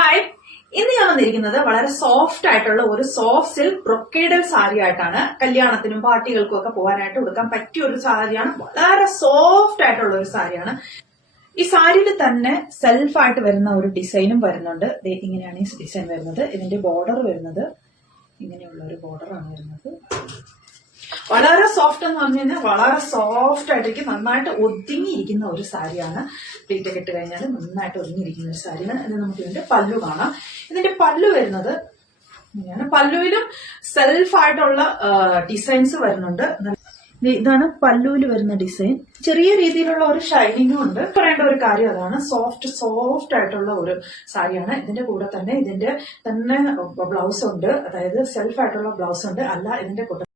Hi, ഇന്ന് ഞാൻ വന്നിരിക്കുന്നത് വളരെ സോഫ്റ്റ് ആയിട്ടുള്ള ഒരു സോഫ്റ്റ് സിൽക്ക് ബ്രൊക്കേഡൽ സാരി ആയിട്ടാണ്. കല്യാണത്തിനും പാർട്ടികൾക്കും ഒക്കെ പോകാനായിട്ട് ഉടുക്കാൻ പറ്റിയ ഒരു സാരിയാണ്. വളരെ സോഫ്റ്റ് ആയിട്ടുള്ള ഒരു സാരിയാണ്. ഈ സാരിയിൽ തന്നെ സെൽഫായിട്ട് വരുന്ന ഒരു ഡിസൈനും വരുന്നുണ്ട്. ഇങ്ങനെയാണ് ഈ ഡിസൈൻ വരുന്നത്. ഇതിന്റെ ബോർഡർ വരുന്നത് ഇങ്ങനെയുള്ള ഒരു ബോർഡറാണ് വരുന്നത്. വളരെ സോഫ്റ്റ് എന്ന് പറഞ്ഞു കഴിഞ്ഞാൽ വളരെ സോഫ്റ്റ് ആയിട്ടേക്ക് നന്നായിട്ട് ഒതുങ്ങിയിരിക്കുന്ന ഒരു സാരിയാണ്. പ്ലീറ്റൊക്കെ ഇട്ട് കഴിഞ്ഞാൽ നന്നായിട്ട് ഒതുങ്ങിയിരിക്കുന്ന ഒരു സാരിയാണ്. ഇത് നമുക്ക് ഇതിന്റെ പല്ലു കാണാം. ഇതിന്റെ പല്ലു വരുന്നത് ഇങ്ങനെയാണ്. പല്ലുവിലും സെൽഫായിട്ടുള്ള ഡിസൈൻസ് വരുന്നുണ്ട്. ഇതാണ് പല്ലുവിൽ വരുന്ന ഡിസൈൻ. ചെറിയ രീതിയിലുള്ള ഒരു ഷൈനിങ്ങും ഉണ്ട്. പറയേണ്ട ഒരു കാര്യം അതാണ്, സോഫ്റ്റ് ആയിട്ടുള്ള ഒരു സാരിയാണ്. ഇതിന്റെ കൂടെ തന്നെ ഇതിന്റെ തന്നെ ബ്ലൗസ് ഉണ്ട്, അതായത് സെൽഫ് ആയിട്ടുള്ള ബ്ലൗസ് ഉണ്ട്. അല്ല ഇതിന്റെ കൂടെ